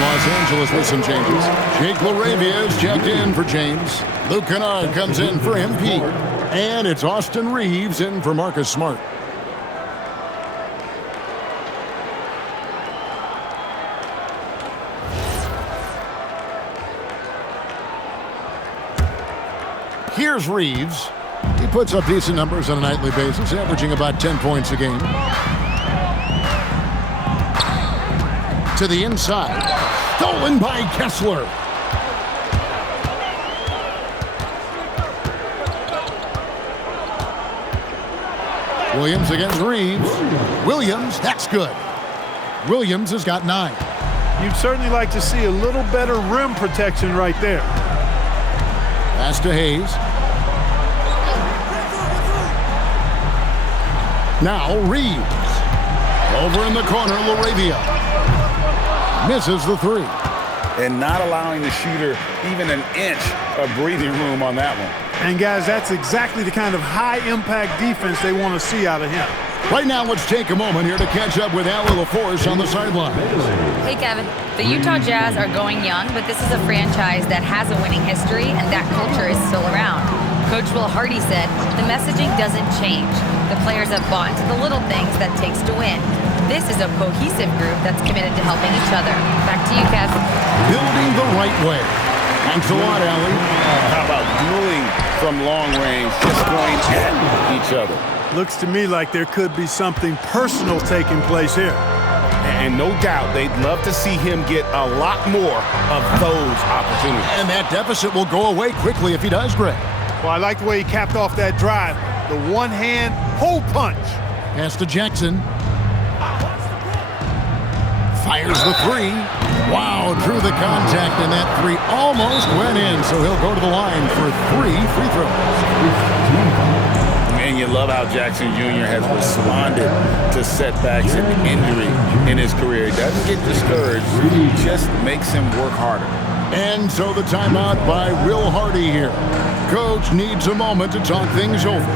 Los Angeles with some changes. Jake LaRavia is checked in for James. Luke Kennard comes in for MP. And it's Austin Reeves in for Marcus Smart. Here's Reeves. He puts up decent numbers on a nightly basis, averaging about 10 points a game. To the inside. Stolen by Kessler. Williams against Reeves. Williams, that's good. Williams has got 9. You'd certainly like to see a little better rim protection right there. Pass to Hayes. Now Reeves. Over in the corner, LaRavia. Misses the 3. And not allowing the shooter even an inch of breathing room on that one. And guys, that's exactly the kind of high-impact defense they want to see out of him. Right now, let's take a moment here to catch up with Allie LaForce on the sideline. Hey, Kevin. The Utah Jazz are going young, but this is a franchise that has a winning history, and that culture is still around. Coach Will Hardy said, the messaging doesn't change. The players have bought into the little things that takes to win. This is a cohesive group that's committed to helping each other. Back to you, Kev. Building the right way. Thanks a lot, Allie. How about dueling from long range, just going at each other? Looks to me like there could be something personal taking place here. And no doubt they'd love to see him get a lot more of those opportunities. And that deficit will go away quickly if he does, Greg. Well, I like the way he capped off that drive. The one-hand hole punch. Pass to Jackson. Fires the 3. Wow, drew the contact, and that 3 almost went in, so he'll go to the line for 3 free throws. Man, you love how Jackson Jr. has responded to setbacks and injury in his career. He doesn't get discouraged, he just makes him work harder. And so the timeout by Will Hardy here. Coach needs a moment to talk things over.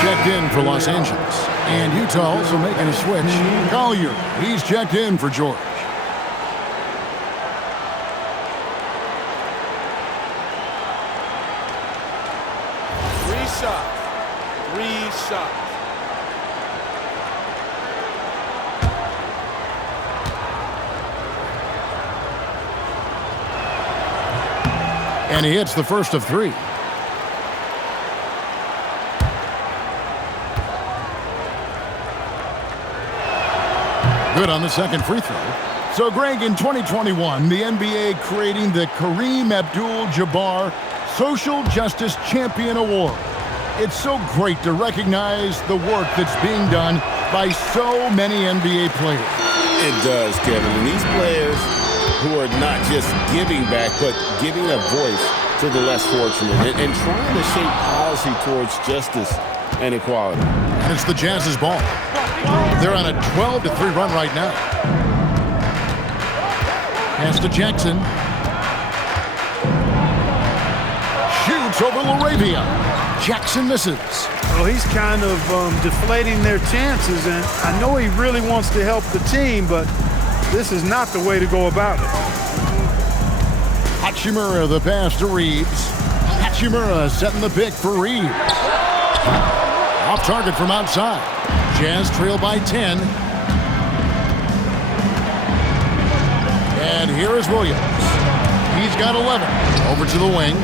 Checked in for Los Angeles. And Utah also making a switch. Collier, he's checked in for George. Three shots. And he hits the first of 3. Good on the second free throw. So, Greg, in 2021, the NBA creating the Kareem Abdul-Jabbar Social Justice Champion Award. It's so great to recognize the work that's being done by so many NBA players. It does, Kevin. And these players who are not just giving back, but giving a voice to the less fortunate and trying to shape policy towards justice and equality. And it's the Jazz's ball. They're on a 12-3 run right now. Pass to Jackson. Shoots over Laravia. Jackson misses. Well, he's kind of deflating their chances, and I know he really wants to help the team, but this is not the way to go about it. Hachimura, the pass to Reeves. Hachimura setting the pick for Reeves. Off target from outside. Jazz trail by 10. And here is Williams. He's got 11. Over to the wing.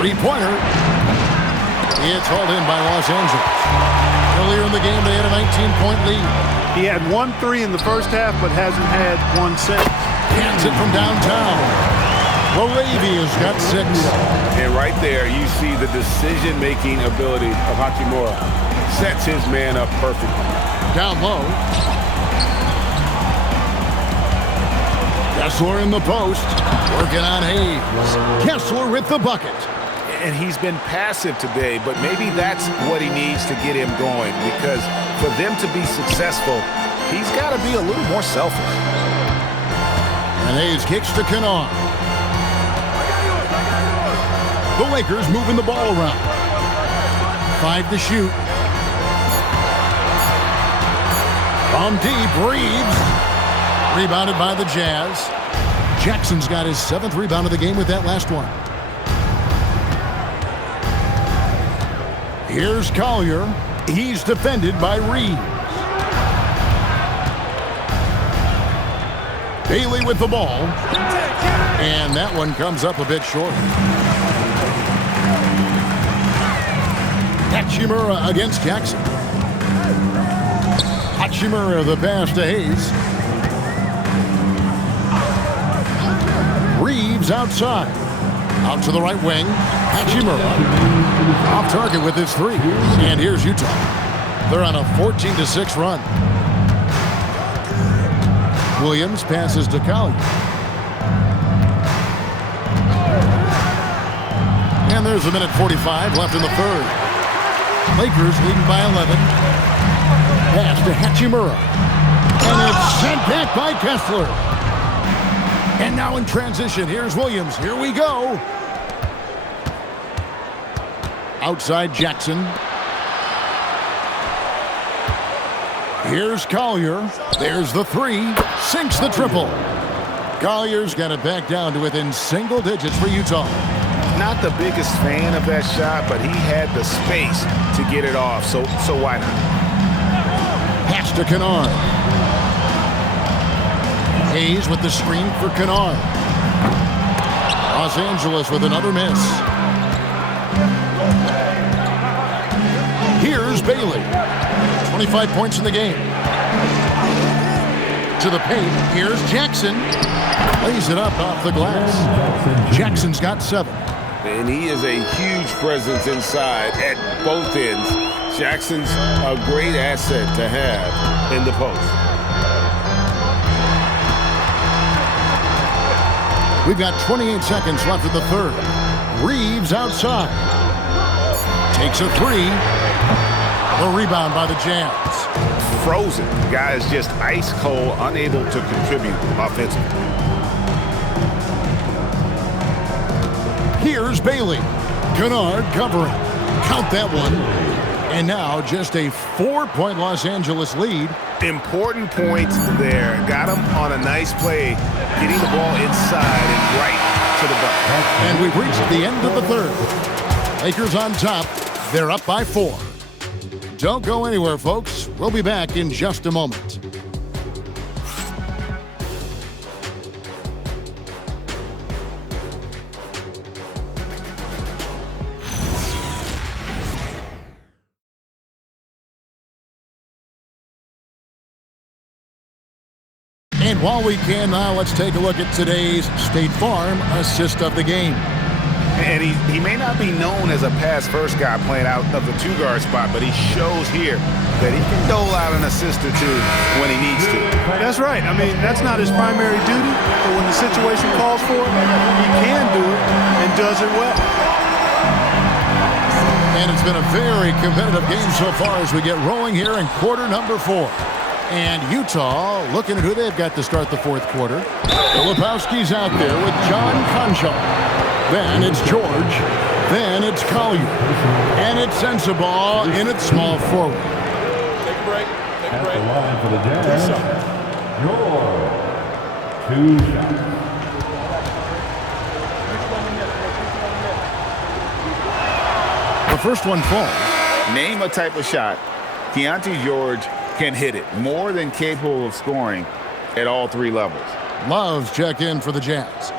Three-pointer. It's hauled in by Los Angeles. Earlier in the game, they had a 19-point lead. He had 1 3 in the first half, but hasn't had one since. Hands it from downtown. Lavia's got 6. And right there, you see the decision-making ability of Hachimura. Sets his man up perfectly. Down low. Kessler in the post. Working on Hayes. Kessler with the bucket. And he's been passive today, but maybe that's what he needs to get him going, because for them to be successful, he's got to be a little more selfish. And Hayes kicks to Kennard. The Lakers moving the ball around. 5 to shoot. From deep, Reeves. Rebounded by the Jazz. Jackson's got his 7th rebound of the game with that last one. Here's Collier. He's defended by Reeves. Bailey with the ball. And that one comes up a bit short. Hachimura against Jackson. Hachimura, the pass to Hayes. Reeves outside. Out to the right wing. Hachimura. Off target with his 3. And here's Utah. They're on a 14-6 run. Williams passes to Collier. And there's 1:45 left in the third. Lakers leading by 11. Pass to Hachimura. And it's sent back by Kessler. And now in transition, here's Williams. Here we go. Outside Jackson. Here's Collier. There's the 3. Sinks the triple. Collier's got it back down to within single digits for Utah. Not the biggest fan of that shot, but he had the space to get it off, so why not? Pass to Kennard. Hayes with the screen for Kennard. Los Angeles with another miss. Here's Bailey. 25 points in the game. To the paint. Here's Jackson. Lays it up off the glass. Jackson's got 7. And he is a huge presence inside at both ends. Jackson's a great asset to have in the post. We've got 28 seconds left in the third. Reeves outside. Takes a 3. A rebound by the Jazz. Frozen. Guy is just ice cold, unable to contribute offensively. Here's Bailey. Kennard covering. Count that one. And now just a 4-point Los Angeles lead. Important points there. Got him on a nice play, getting the ball inside and right to the bucket. And we've reached the end of the third. Lakers on top. They're up by 4. Don't go anywhere, folks. We'll be back in just a moment. And while we can now, let's take a look at today's State Farm assist of the game. And he may not be known as a pass-first guy playing out of the two-guard spot, but he shows here that he can dole out an assist or two when he needs to. That's right. I mean, that's not his primary duty, but when the situation calls for it, he can do it and does it well. And it's been a very competitive game so far as we get rolling here in quarter number 4. And Utah looking at who they've got to start the fourth quarter. Filipowski's out there with John Conchal. Then it's George. Then it's Collier. And it's Sensabaugh in its small forward. Take a break. Take a break. At the line for the Jazz, George. 2 shots. The first one falls. Name a type of shot Keontae George can hit it. More than capable of scoring at all 3 levels. Love's check in for the Jazz.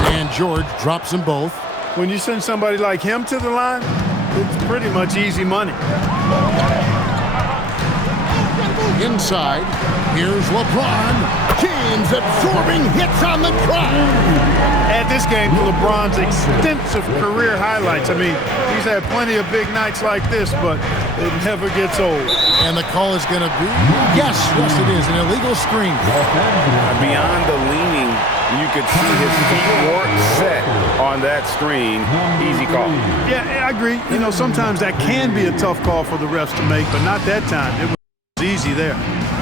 And George drops them both. When you send somebody like him to the line, it's pretty much easy money. Inside, here's LeBron. James absorbing hits on the drive. Add this game to LeBron's extensive career highlights. I mean, he's had plenty of big nights like this, but it never gets old. And the call is going to be, yes, it is, an illegal screen. Beyond the leaning, you could see his feet weren't set on that screen. Easy call. Yeah, I agree. You know, sometimes that can be a tough call for the refs to make, but not that time. It was easy there.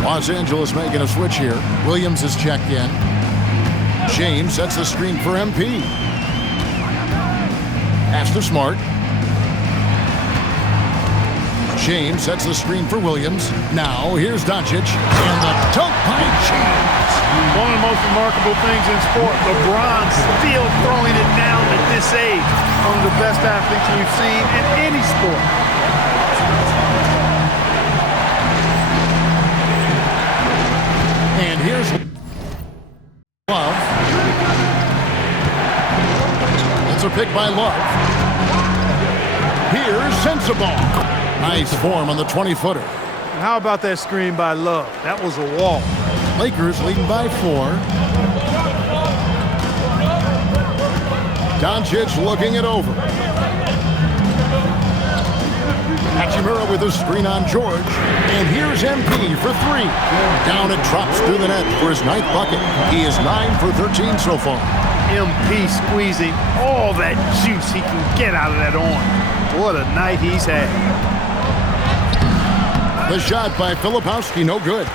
Los Angeles making a switch here. Williams is checked in. James sets the screen for MP. Pass to Smart. James sets the screen for Williams. Now here's Doncic. And the dunk by James. One of the most remarkable things in sport, LeBron still throwing it down at this age. One of the best athletes we've seen in any sport. And here's Love. It's a pick by Love. Here's Sensabaugh. Nice form on the 20-footer. How about that screen by Love? That was a wall. Lakers leading by 4. Doncic looking it over. Hachimura with a screen on George. And here's MP for 3. Down it drops through the net for his 9th bucket. He is 9 for 13 so far. MP squeezing all that juice he can get out of that arm. What a night he's had. The shot by Filipowski, no good.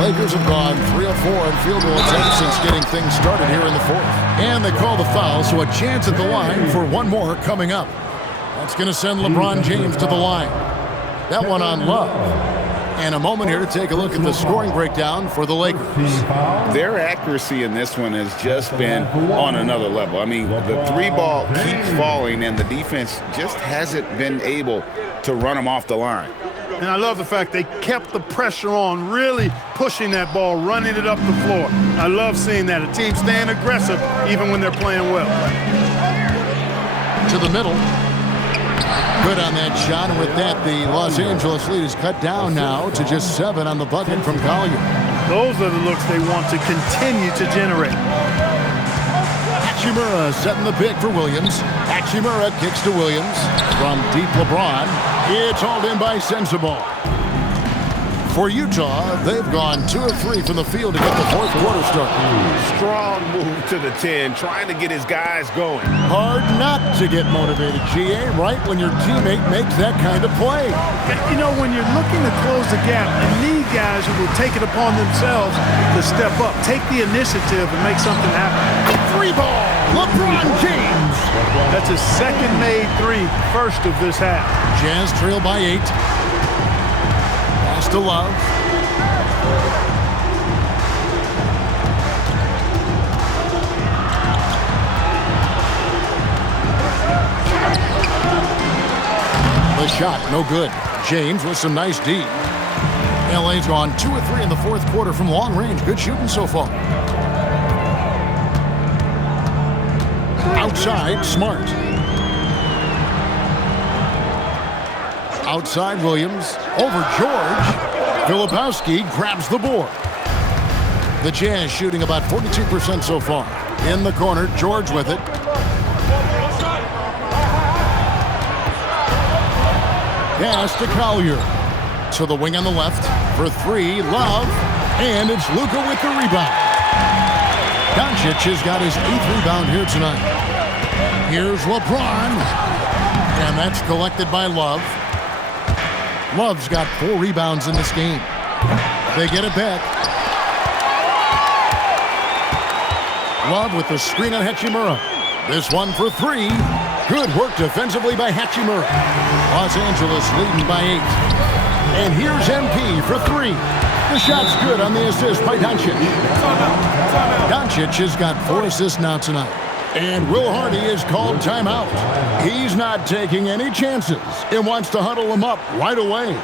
Lakers have gone 3 of 4 in field goal attempts since getting things started here in the fourth. And they call the foul, so a chance at the line for one more coming up. That's going to send LeBron James to the line. That one on Love. And a moment here to take a look at the scoring breakdown for the Lakers. Their accuracy in this one has just been on another level. I mean, the 3-ball keeps falling, and the defense just hasn't been able to run them off the line. And I love the fact they kept the pressure on, really pushing that ball, running it up the floor. I love seeing that. A team staying aggressive even when they're playing well. To the middle. Good on that shot, and with that, the Los Angeles lead is cut down now to just 7 on the bucket from Collier. Those are the looks they want to continue to generate. Hachimura setting the pick for Williams. Hachimura kicks to Williams. From deep LeBron, it's hauled in by Sensabaugh. For Utah, they've gone 2 of 3 from the field to get the fourth quarter started. Strong move to the 10, trying to get his guys going. Hard not to get motivated, GA, right when your teammate makes that kind of play. You know, when you're looking to close the gap, you need guys who will take it upon themselves to step up, take the initiative, and make something happen. 3-ball, LeBron James. That's his second made 3, first of this half. Jazz trail by 8. Pass to Love. The shot, no good. James with some nice D. LA's gone 2 of 3 in the fourth quarter from long range. Good shooting so far. Outside, Smart. Outside Williams, over George. Filipowski grabs the board. The Jazz shooting about 42% so far. In the corner, George with it. Pass to Collier. To the wing on the left. For three, Love. And it's Luka with the rebound. Doncic has got his 8th rebound here tonight. Here's LeBron. And that's collected by Love. Love's got 4 rebounds in this game. They get it back. Love with the screen on Hachimura. This one for 3. Good work defensively by Hachimura. Los Angeles leading by 8. And here's MP for 3. The shot's good on the assist by Doncic. Doncic has got 4 assists now tonight. And Will Hardy is called timeout. He's not taking any chances and wants to huddle him up right away.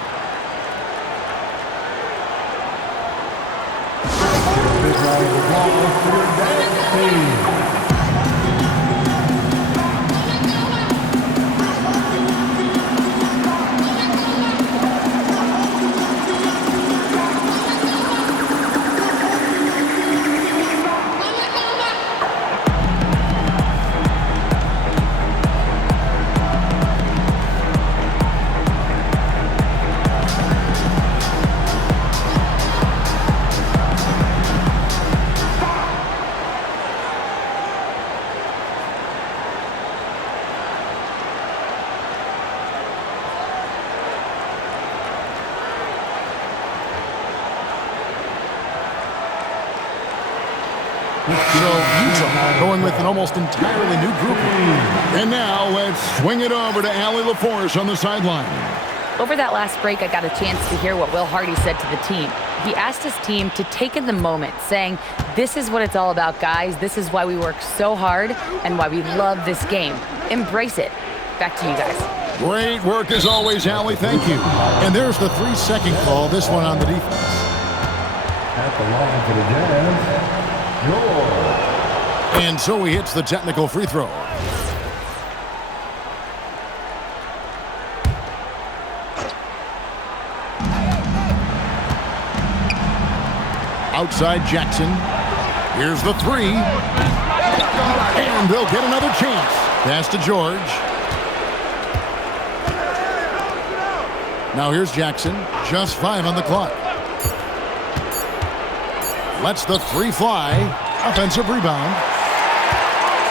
So Utah going with an almost entirely new group. And now let's swing it over to Allie LaForce on the sideline. Over that last break, I got a chance to hear what Will Hardy said to the team. He asked his team to take in the moment, saying, "This is what it's all about, guys. This is why we work so hard and why we love this game. Embrace it." Back to you guys. Great work as always, Allie. Thank you. And there's the 3-second call, this one on the defense. At the line for the Jazz, George. And so he hits the technical free throw. Outside Jackson. Here's the 3. And they'll get another chance. Pass to George. Now here's Jackson. Just 5 on the clock. Lets the 3 fly. Offensive rebound.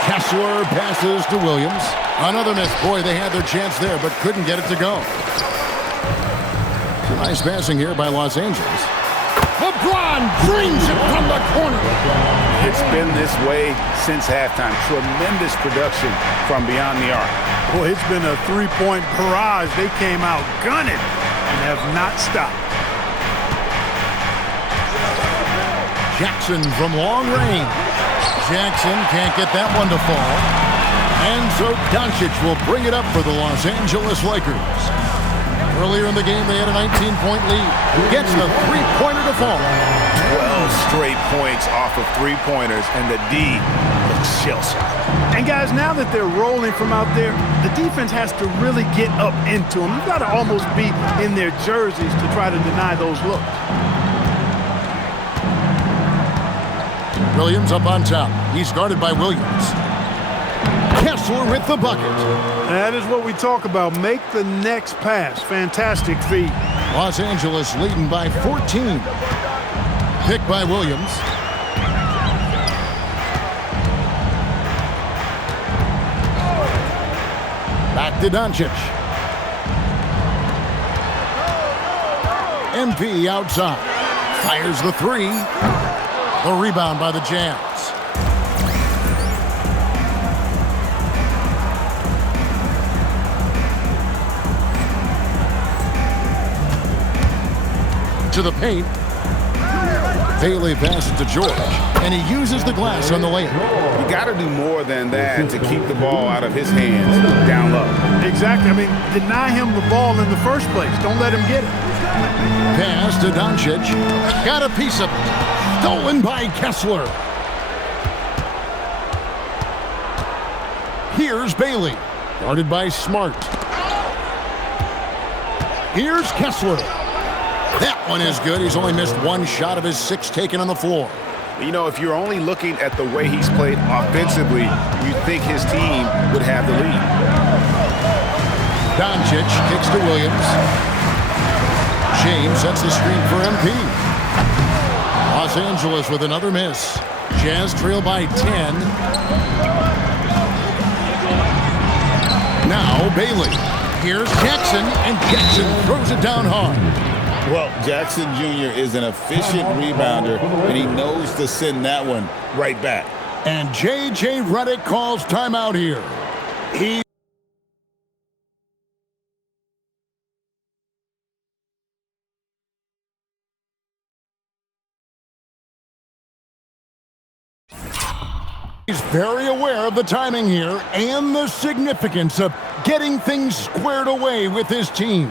Kessler passes to Williams. Another miss. Boy, they had their chance there, but couldn't get it to go. Nice passing here by Los Angeles. LeBron dreams it from the corner. It's been this way since halftime. Tremendous production from beyond the arc. Boy, it's been a 3-point barrage. They came out gunning and have not stopped. Jackson from long range. Jackson can't get that one to fall. And so Doncic will bring it up for the Los Angeles Lakers. Earlier in the game, they had a 19-point lead. Gets the 3-pointer to fall. 12 straight points off of 3-pointers, and the D looks shell-shocked. And guys, now that they're rolling from out there, the defense has to really get up into them. You've got to almost be in their jerseys to try to deny those looks. Williams up on top. He's guarded by Williams. Kessler with the bucket. That is what we talk about. Make the next pass. Fantastic feed. Los Angeles leading by 14. Picked by Williams. Back to Doncic. MP outside. Fires the 3. The rebound by the Jazz. To the paint. Bailey passes to George, and he uses the glass on the layup. You got to do more than that to keep the ball out of his hands down low. Exactly. I mean, deny him the ball in the first place. Don't let him get it. Pass to Doncic. Got a piece of it. Stolen by Kessler. Here's Bailey, guarded by Smart. Here's Kessler. That one is good. He's only missed one shot of his 6 taken on the floor. You know, if you're only looking at the way he's played offensively, you'd think his team would have the lead. Doncic kicks to Williams. James sets the screen for MP. Los Angeles with another miss. Jazz trail by 10. Now Bailey. Here's Jackson, and Jackson throws it down hard. Well, Jackson Jr. is an efficient rebounder, and he knows to send that one right back. And J.J. Redick calls timeout here. He's very aware of the timing here and the significance of getting things squared away with his team.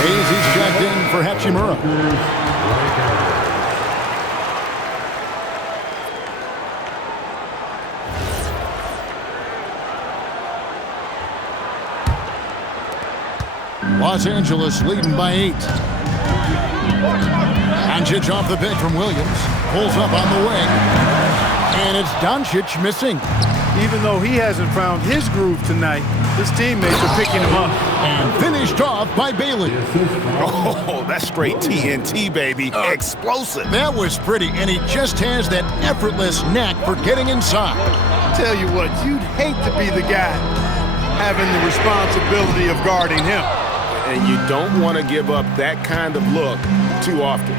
He's checked in for Hachimura. Los Angeles leading by 8. Doncic off the bench from Williams. Pulls up on the wing. And it's Doncic missing. Even though he hasn't found his groove tonight, his teammates are picking him up. And finished off by Bailey. Oh, that's straight TNT, baby. Explosive. That was pretty, and he just has that effortless knack for getting inside. Tell you what, you'd hate to be the guy having the responsibility of guarding him. And you don't want to give up that kind of look too often.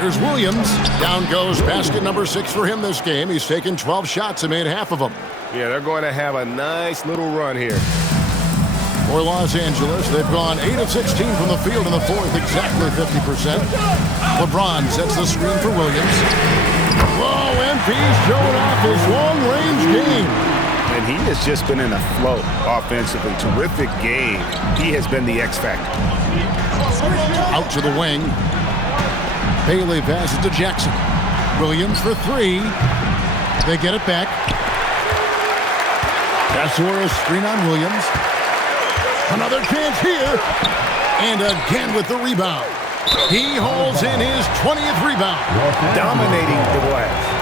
Here's Williams. Down goes basket number 6 for him this game. He's taken 12 shots and made half of them. Yeah, they're going to have a nice little run here. For Los Angeles, they've gone 8 of 16 from the field in the fourth, exactly 50%. LeBron sets the screen for Williams. Whoa, MP showing off his long-range game. And he has just been in a flow offensively. Terrific game. He has been the X factor. Out to the wing. Bailey passes to Jackson. Williams for 3. They get it back. Kessler screen on Williams. Another chance here. And again with the rebound. He holds in his 20th rebound. Dominating the glass.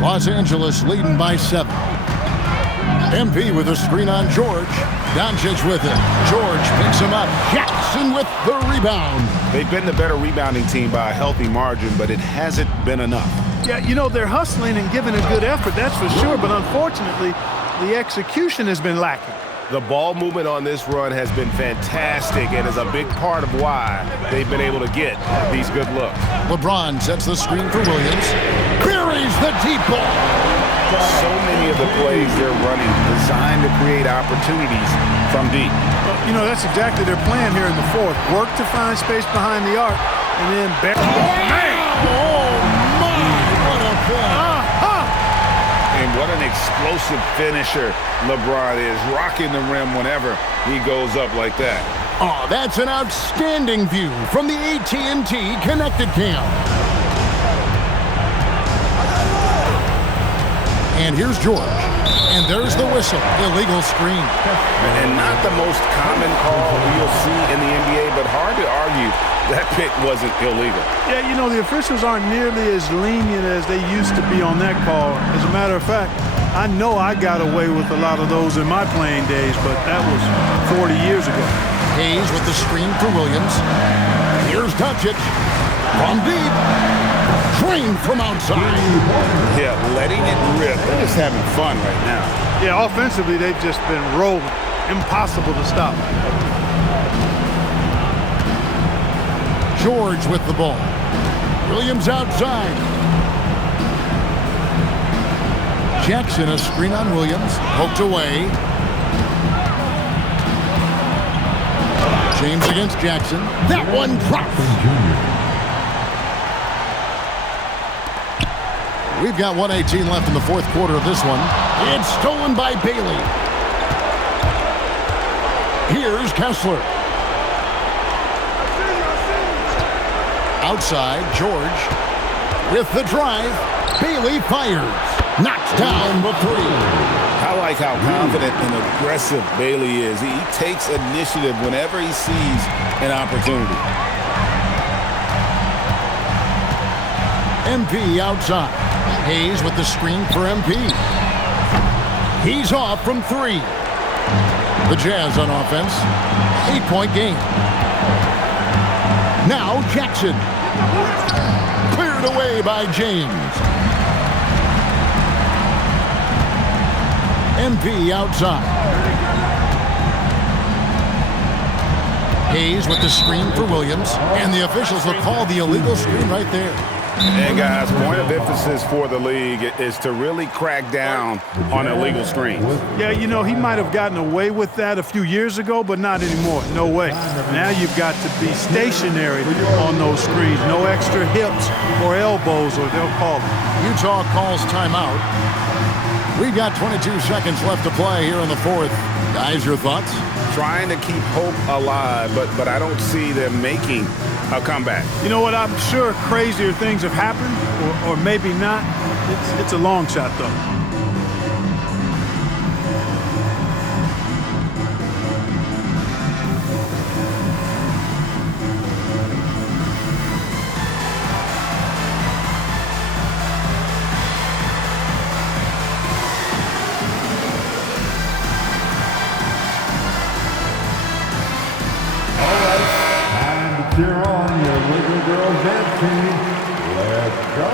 Los Angeles leading by 7. MP with a screen on George. Doncic with it. George picks him up. Jackson with the rebound. They've been the better rebounding team by a healthy margin, but it hasn't been enough. Yeah, you know, they're hustling and giving a good effort, that's for sure, but unfortunately, the execution has been lacking. The ball movement on this run has been fantastic and is a big part of why they've been able to get these good looks. LeBron sets the screen for Williams. Buries the deep ball. So many of the plays they're running designed to create opportunities from deep. You know, that's exactly their plan here in the fourth. Work to find space behind the arc, and then back. Oh, man! Oh, my! What a play! And what an explosive finisher LeBron is, rocking the rim whenever he goes up like that. Oh, that's an outstanding view from the AT&T Connected Cam. And here's George. And there's the whistle. Illegal screen. And not the most common call you'll see in the NBA, but hard to argue that pick wasn't illegal. Yeah, you know, the officials aren't nearly as lenient as they used to be on that call. As a matter of fact, I know I got away with a lot of those in my playing days, but that was 40 years ago. Hayes with the screen for Williams. Here's Doncic from deep. Drained from outside. Yeah, letting it rip. They're just having fun right now. Yeah, offensively, they've just been rolling. Impossible to stop. George with the ball. Williams outside. Jackson a screen on Williams. Poked away. James against Jackson. That one drops. We've got 1:18 left in the fourth quarter of this one. It's stolen by Bailey. Here's Kessler. Outside, George. With the drive, Bailey fires. Knocks down the three. I like how confident and aggressive Bailey is. He takes initiative whenever he sees an opportunity. MP outside. Hayes with the screen for MP. He's off from three. The Jazz on offense. 8-point game. Now Jackson. Cleared away by James. MP outside. Hayes with the screen for Williams. And the officials will call the illegal screen right there. And guys, point of emphasis for the league is to really crack down on illegal screens. Yeah, you know, he might have gotten away with that a few years ago, but not anymore. No way. Now you've got to be stationary on those screens. No extra hips or elbows, or they'll call it. Utah calls timeout. We've got 22 seconds left to play here in the fourth. Guys, your thoughts? Trying to keep hope alive, but I don't see them making a comeback. You know what? I'm sure crazier things have happened, or maybe not. It's a long shot, though. Cheer on your little girls dance team. Let's go.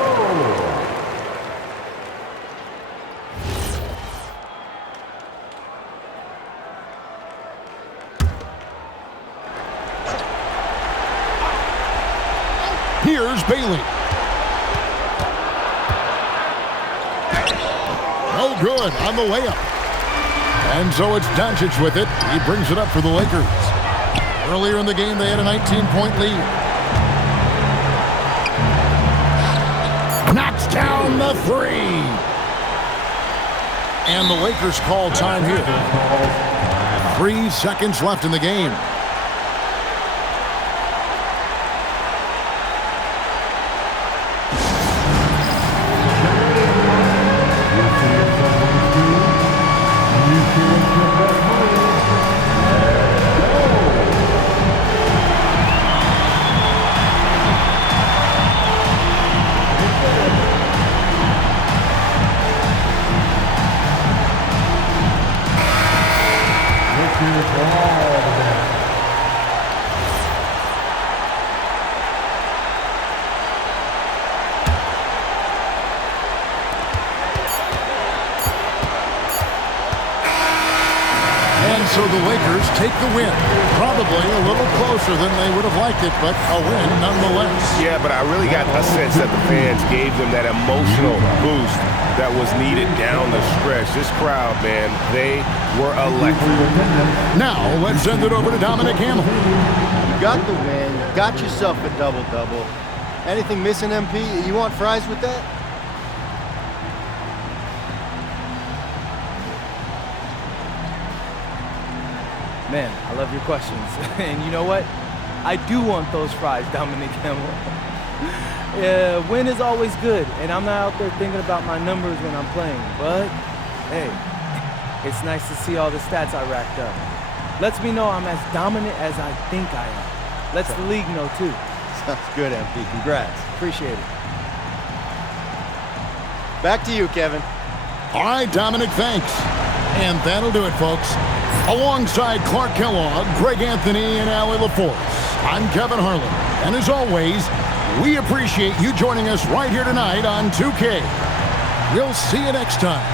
Here's Bailey. Oh, good on the layup. And so it's Doncic with it. He brings it up for the Lakers. Earlier in the game, they had a 19-point lead. Knocks down the three. And the Lakers call time here. 3 seconds left in the game. So the Lakers take the win. Probably a little closer than they would have liked it, but a win nonetheless. Yeah, but I really got a sense that the fans gave them that emotional boost that was needed down the stretch. This crowd, man, they were electric. Now, let's send it over to Dominic Hamill. You got the win. Got yourself a double-double. Anything missing, MP? You want fries with that? Man, I love your questions. And you know what? I do want those fries, Dominic Hamill. Yeah, win is always good, and I'm not out there thinking about my numbers when I'm playing. But, hey, it's nice to see all the stats I racked up. Lets me know I'm as dominant as I think I am. Lets the league know, too. Sounds good, MP. Congrats. Appreciate it. Back to you, Kevin. All right, Dominic, thanks. And that'll do it, folks. Alongside Clark Kellogg, Greg Anthony, and Allie LaForce, I'm Kevin Harlan. And as always, we appreciate you joining us right here tonight on 2K. We'll see you next time.